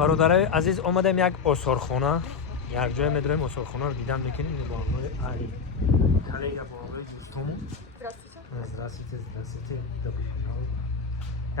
бародари азиз, омадем як осорхона. Як ҷое медорем осорхонаро дидан мекунем. Бо ҳамроҳи коллега, бо ҳамроҳи дӯстомон. Здравствуйте. Здравствуйте.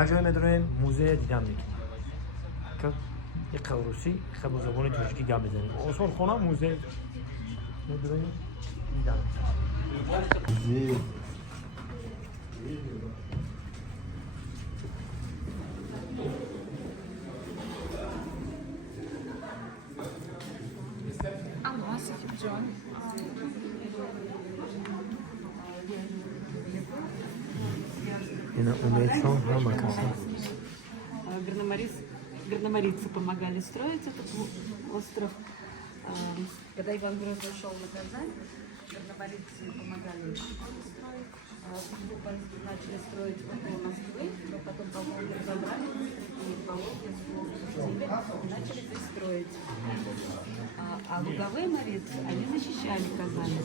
Як ҷое медорем музей дидан мекунем. Иқа русӣ, иқа бо забони тоҷикӣ гап мезанем. Осорхона музей медорем дидан мекунем. Ина умеет-сон, хамакаса. Горноморийцы помогали строить этот остров. Когда Иван Грозный ушел на Казань, горноморийцы помогали строить. Начали строить около Москвы, но потом по Волге разобрали, и по Волге спустили, и начали здесь строить. А луговые моряцы, они защищали Казань.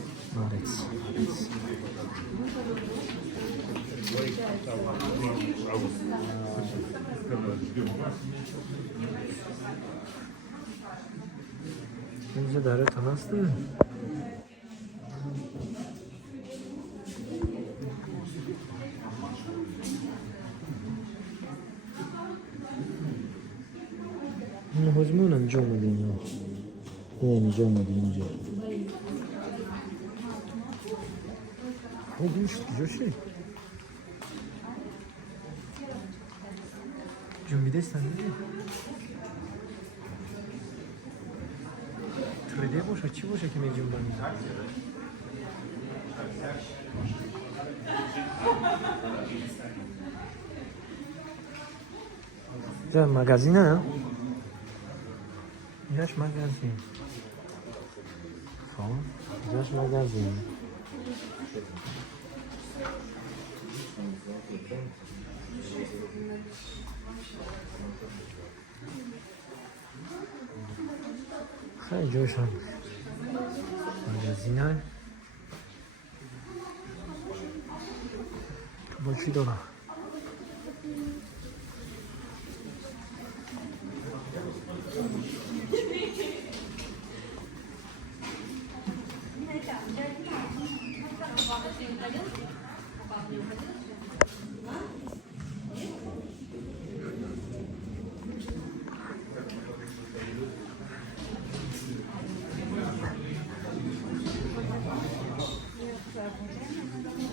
Инҷа дар там ҳастем. ҳозимон анҷо омадем. Инҷо омадем инҷо. гӯшт киҷоше? ҷунбидестан. Триде боша, чӣ боша ки меҷунбанд? ҷа магазина? Ҷаш магазин. Хоб, ҷаш магазин. خیلی جوشم مگزین های تو با چی دارم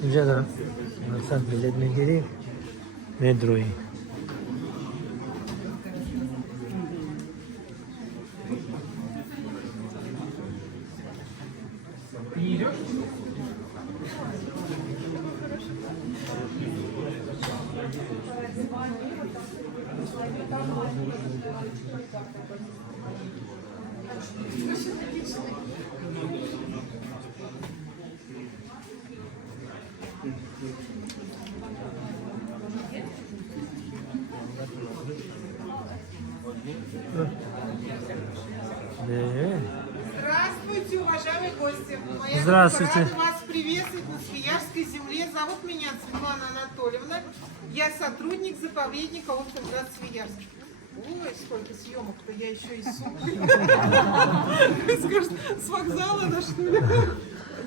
اینجا دارم مثلا بلیت میگیری مترویی Здравствуйте, уважаемые гости. Моя Здравствуйте. рада вас приветствовать на Свияжской земле. Зовут меня Светлана Анатольевна. Я сотрудник заповедника Остров Свияжск. Ой, сколько съемок-то, я еще и скажет, с вокзала на что ли?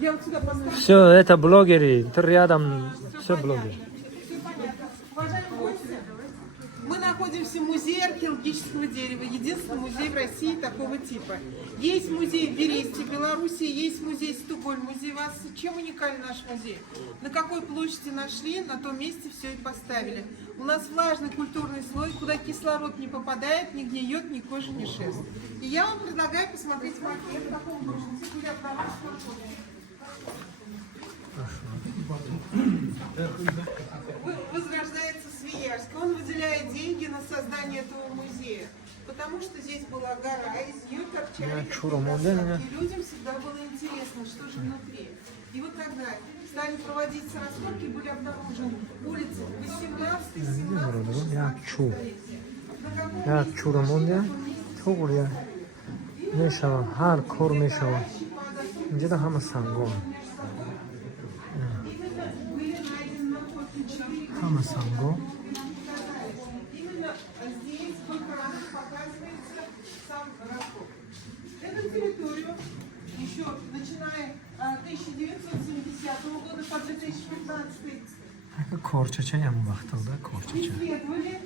Я вот сюда поставлю. Все, это блогеры, тут рядом все блогеры. Мы находимся в музее археологического дерева, единственный музей в России такого типа. Есть музей в Бересте, Беларуси, есть музей Стокгольм, музей вас. Чем уникален наш музей? На какой площади нашли, на том месте все и поставили. У нас влажный культурный слой, куда кислород не попадает, не гниет, ни кожа, ни шерсть. И я вам предлагаю посмотреть макет такого возрождается Свияжск. Он выделяет деньги на создание этого музея, потому что здесь была гора, из нее торчали и людям всегда было интересно, что же внутри. И вот тогда стали проводиться раскопки, были обнаружены улицы 18-17 Именно здесь в экранах показывается начиная 1970 года по 2015. کارچچه هم وقتا ده کارچچه Исследовали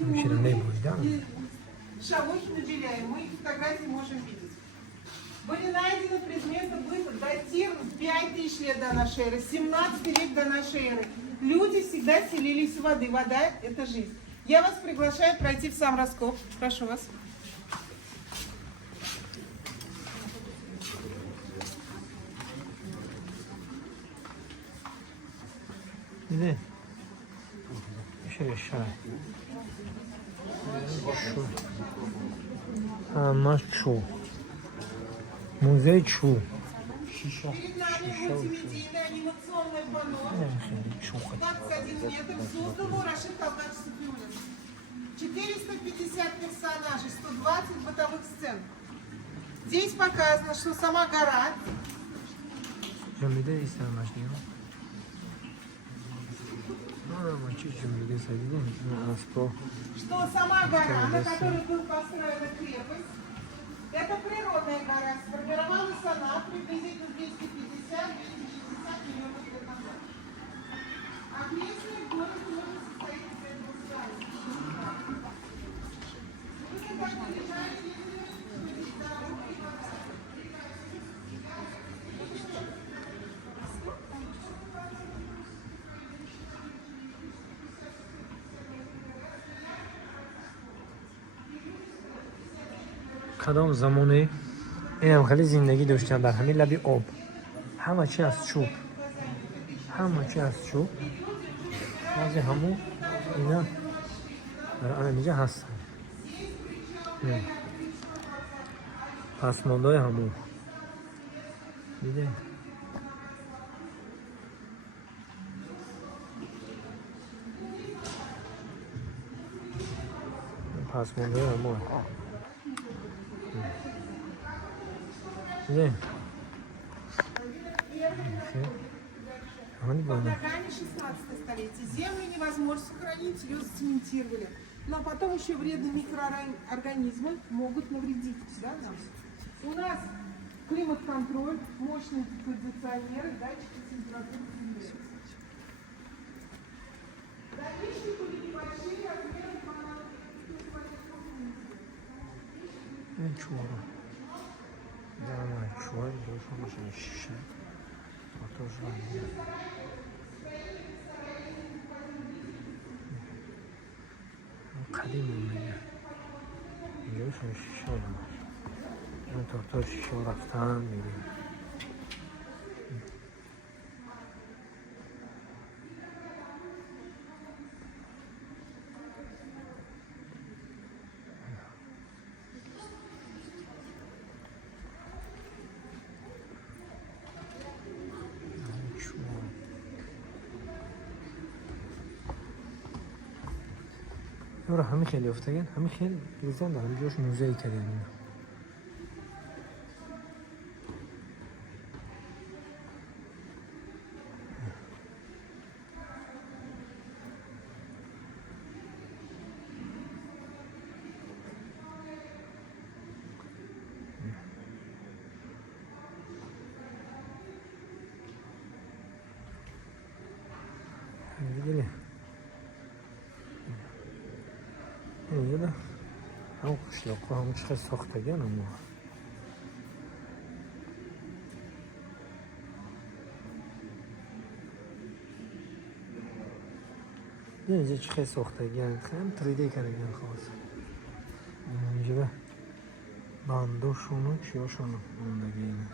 Мужчина не будет, да? археологи Шавохина Беляева. Мы их фотографии можем видеть. Были найдены предметы быта, датированы 5000 лет до нашей эры, 17 век до нашей эры. Люди всегда селились в воды. Вода – это жизнь. Я вас приглашаю пройти в сам раскоп. Прошу вас. دیده میشه شای همه چو موزه چو شیشه Перед нами мультимедийное анимационное панно. چو خود 21 метр создано Рашид Алкадж Сафиуллин. 450 персонажей, 120 бытовых сцен. Здесь показано, что сама гора جمعیده ایستر مشنی ها ما چی جمعیده سایدیده اسبا что сама гора, на которой была построена крепость, это природная гора, сформировалась она приблизительно 250-260 миллионов лет назад. А местный город тоже состоит из этого здания. Люди так уезжали, ездили, дорога и вода. کدام زمانه این هم خیلی زندگی داشتن در همین لبی آب همه چی از چوب همه چی از چوب بعضی همون اینا در آن اینجا هستن پسماندهای همون دیده پسماندهای همون دیده По программе 16 столетия землю невозможно сохранить, ее зацементировали. Но потом еще вредные микроорганизмы могут навредить, да, нам. У нас климат-контроль, мощные кондиционеры, датчики температуры. Датчики были небольшие, размеры این چوبه دارم چوبه دوشون باشه شیشه آتوش رنگی قدیم میگه اینجا باشون شیشه هم این تا شیشه رفتن میگه برای همه خیلی افتگن همه خیلی دوستان دارم جاش موزهی کردن اینا دیگه اینجا همون قشلاقا همون چقدر ساختگن اما اینجا چقدر ساختگن خیلی تریده کردن خواست اینجا به بنداشون و چیاشون موندگی اینه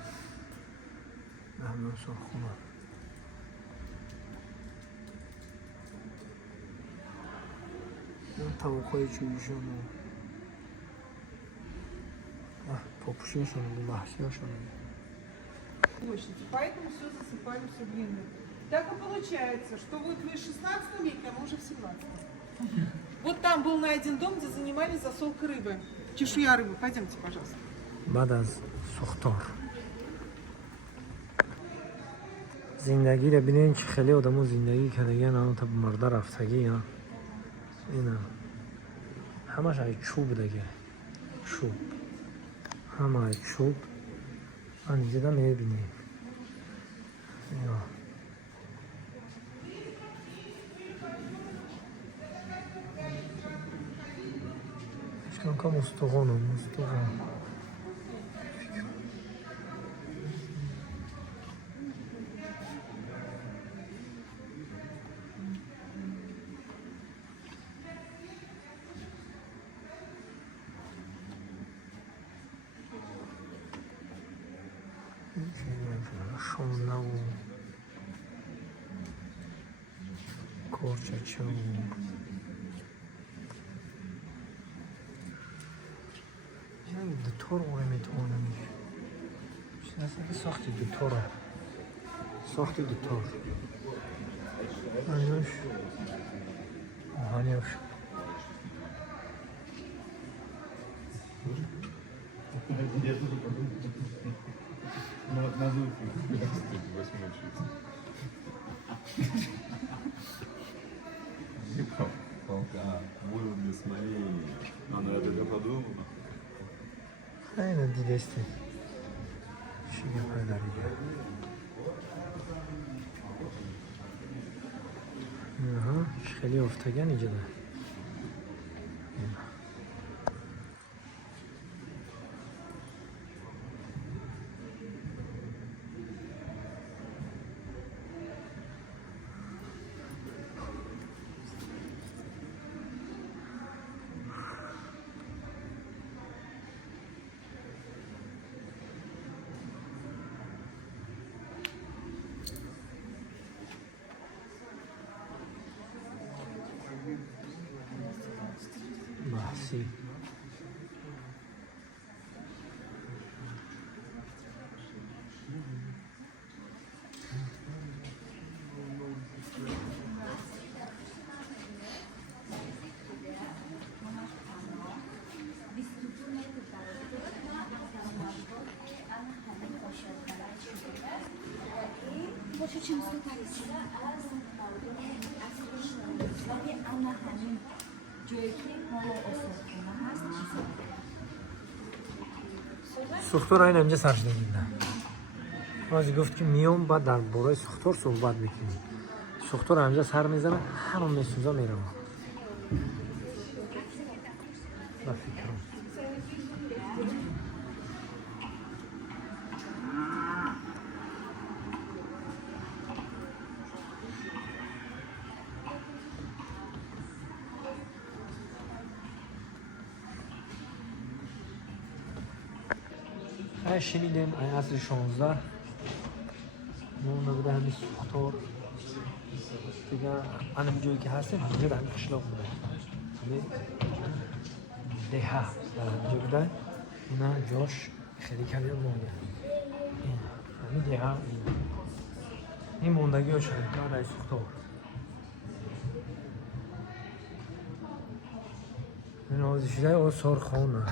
به همه سرخونه طبقای چویشون و попушешون و محشیاشون площади, поэтому все засыпали все длинно. Так и получается, что вот вы в 16 веке, а мы уже в 17. Вот там был найден дом, где занимались засолкой рыбы. Чешуя рыбы. Пойдемте, пожалуйста. بعد از سختار زندگی رو ببینین که خیلی آدمو زندگی کردن اما تا مرده رفتگی ها اینا همش از چوب دیگه چوب همه از چوب اینجا میبینیم Kanka Mustafa. Şonla o korçaçı yani دکتر میتونم اصلا ساختی دکتره ساختی دکتر هنوش هنوش Вывод без моей. Она это я подумала. Aynen didesti. Şu yaparlar ya. Aha, خیلی افتگان اینجا ده. Bahsi. Больше, чем 100 тысяч. Она همین جایی که مال اصفهان هست. سوختور این اینجا سرش نمیدن. رازی گفت که میام بعد در برای سوختور صحبت میکنیم. سوختور اینجا سر میزنه همون میسوزا میره. با فکرم. شنیدیم این عصر 16 ما نبوده همین سوختور دیگه همین جایی که هستیم همینجا در همین قشلاق بوده همین دهه در همینجا بوده اینا جاش خیلی کلی مونده همین دهه این موندگی ها شده در سوختور این آزیشده آثار خانه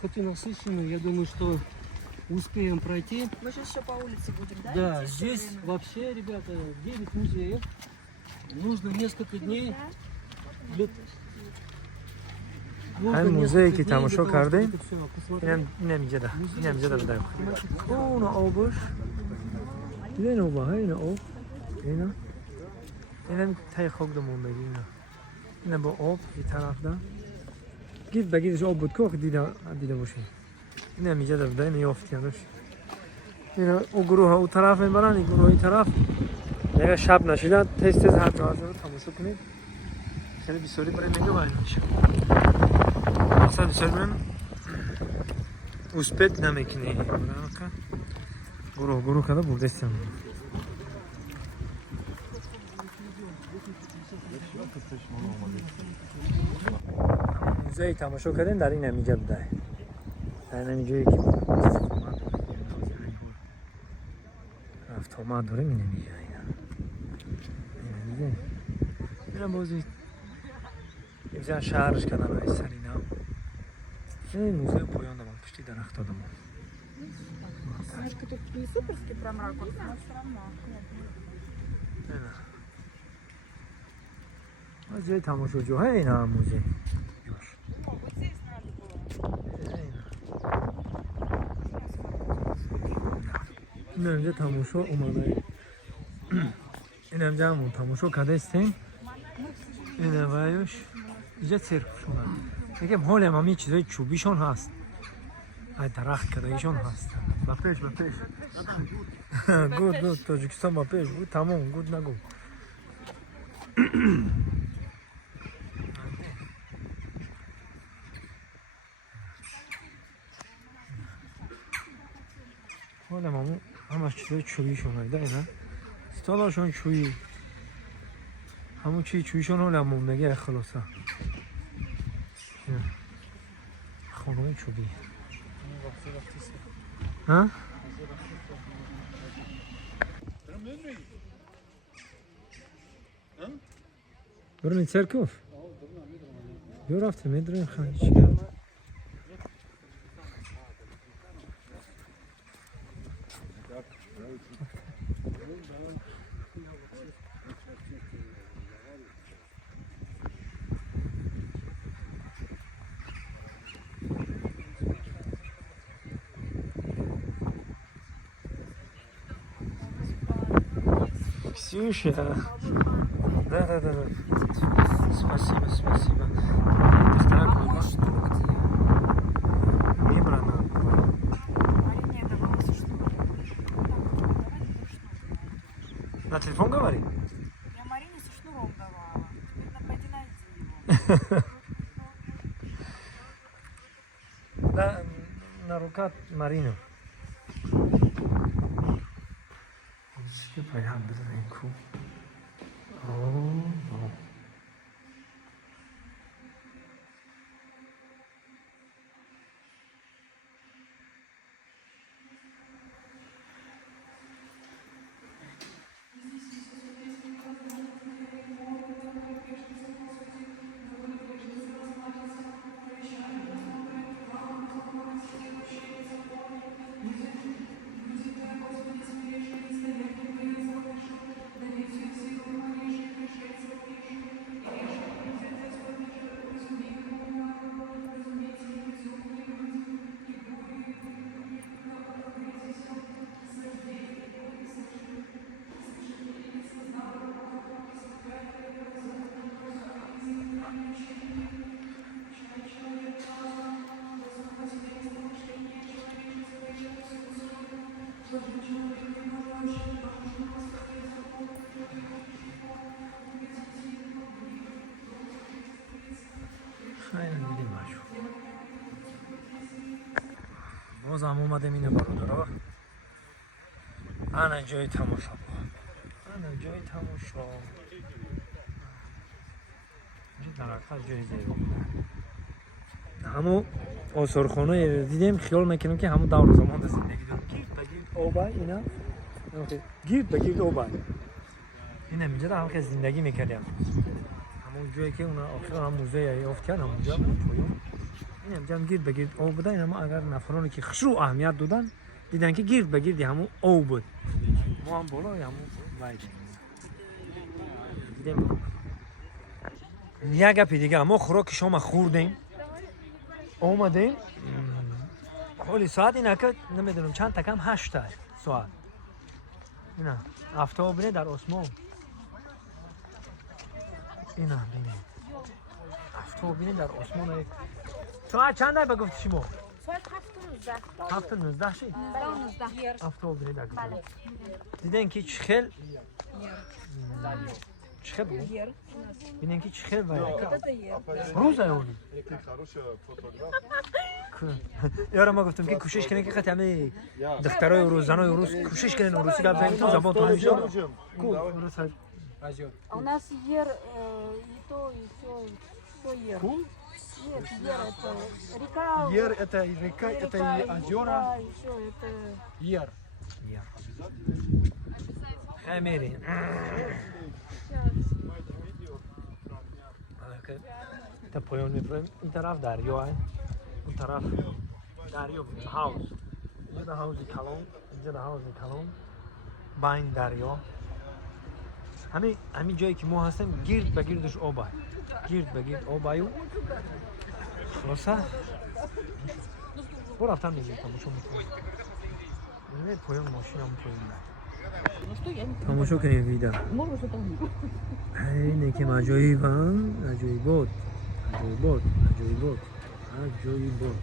Хоть и насыщенно, я думаю, что успеем пройти. Мы сейчас еще по улице будем, да? Да, идти всё здесь время? вообще, ребята, 9 музеев. Нужно несколько дней. همین موزه‌ای که для того, تماشا чтобы کردیم это всё посмотреть. اینم جدا بده اون آبش دیده اینو با این آب اینا اینم تای خوک دمون بگی اینا با آب این طرف ده گید بگیدش آب بود که دیده باشیم اینم جدا بده این یافتی هنوش اینا او گروه ها او طرف میبرن این گروه های طرف اگر شب نشیده تیز هر جاهازه رو تماشا کنید خیلی بیسوری برای میگه باید میشه اصلا بیسوری بریم اوسپت نمیکنی گروه کده بردستیم موزه تماشا کردیم در این نمیجه بده در نمیجه که رفت آمد داریم این نمیجه میرم بازی یه شهرش کردن های سرینا این موزه پایان دارم پشتی درخت دارم Немножко тут не суперский прям ракурс, но все равно. موزه تماشاجو های این هم موزه Вот здесь надо было. این اینجا تماشا اومده. این اینجا همون تماشا کرده استیم. این وایش اینجا سرکشونه. میگم حال همه چیزای چوبیشون هست. ای درخت کدایشون هست. با پیش. گود تاجیکستان با پیش بود تمام گود نگو. حال همه چیزای چوبیشون هست. نه؟ استالاشون چوبی. همون چوبیشون حال همون نگه خلاصه. خانه چوبی. ها؟ برو سرکوف. یه رفته میدریم خیلی چیکار؟ Ксюша. Да. Спасибо. Ты старая выбрана. На телефон говори? Я Марине со шнуром давала. Видно, пойди найди его. Да, на руках Марину. چه پیام بدم این کو خیلی دیدیم باشو باز هم اومدم اینه برادرها انا جای تماشا اینجا درخت جای زیبا همون آثارخانه دیدیم خیال میکنم که همون دور زمان زندگی دارم گیرد آبای اینا گیرد آبای این اینجا هم که زندگی میکردیم همون جایی که اونا آخر هم موزه یافت کردن همونجا بود پایون این اینجا گیرد آب بودن اما اگر نفرانی که خشو اهمیت دادن دیدن که گیرد همون آب بود ما هم بالا همون وایده دیدیم یک گپی دیگه ما خوراک شما خوردیم اومدیم حالی ساعت اینه که نمیدونم چند تکم 8 ساعت اینا آفتاب بینه در آسمان اینا بینه آفتاب بینه در آسمان ساعت چند بگفت شما؟ ساعت 7:19 شید؟ 19. آفتاب بینه در گذار دیدن که چخل چخل بود؟ بینن که چخل باید روز ایولی یارم ما گفتم که کوشش کنین که خیلی همه دخترای روز زنای روز کوشش کنین روسی گپ زنین تو زبان تو میشه А у нас ер и то, и все ер. Нет, ер это река. Ер это река, это и озера. И все, это... Ер. خیلی میرین تا پایان میبریم این طرف دریا هست اون طرف دریا هاوز اینجا در هاوزی کلون اینجا در هاوزی کلون بین دریا همین جایی که ما هستیم گرد به گردش آب هست گرد به گرد آب هست خلاصه برو رفتن میگیم تماشا میکنیم نه پایان ماشینم پایین Ну что, я не تماشا کنید ویدیو Можно что там اینه که عجایبم عجایبات عجایبات عجایبات عجایبات